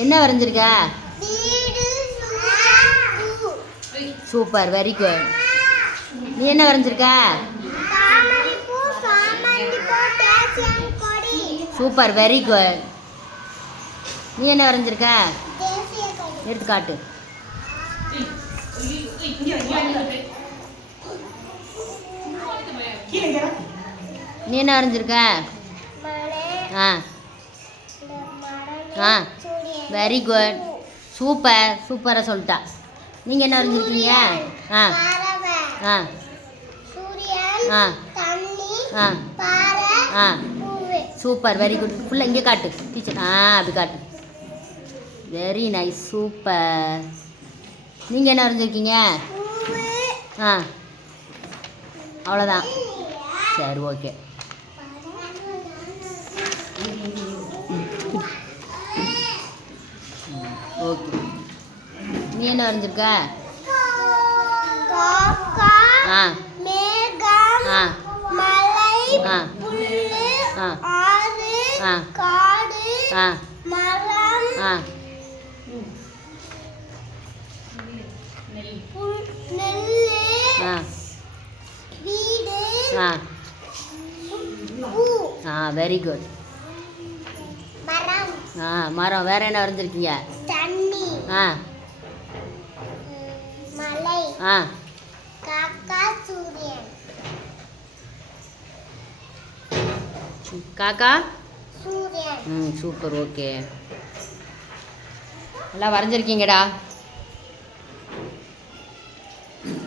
என்ன வரைஞ்சிருக்க? Super very good நீ என்ன வரைஞ்சிருக்க? சூப்பர் வெரி குட் நீ என்ன வரைஞ்சிருக்க? தேசிய கொடி. எடுத்து காட்டு நீ என்ன வரைஞ்சிருக்க? ஆ. ஆ. வெரி குட் சூப்பர் சூப்பராக சொல்லிட்டா. நீங்கள் என்ன வரைஞ்சிருக்கீங்க? ஆ. ஆ. ஆ. ஆ. ஆ. சூப்பர் வெரி குட் ஃபுல்லாக இங்கே காட்டு. டீச்சர் ஆ அப்படி காட்டு. Very nice super. நீங்கள் என்ன வரைஞ்சிருக்கீங்க? ஆ. அவ்வளோதான் சரி ஓகே ஓகே நீ என்ன வரைஞ்சிருக்க? ஆ. ஆ. மலை ஆ. ஆ. ஆறு ஆ. காடு ஆ. மரம் ஆ. ஆ. வெரி குட் மரம். ஆ மரம். வேற என்ன வரைஞ்சிருக்கீங்க? ஆ. மலை. ஆ. காக்கா சூரியன். காக்கா? சூரியன். ம் சூப்பர் ஓகே. நல்லா வரைஞ்சிருக்கீங்கடா.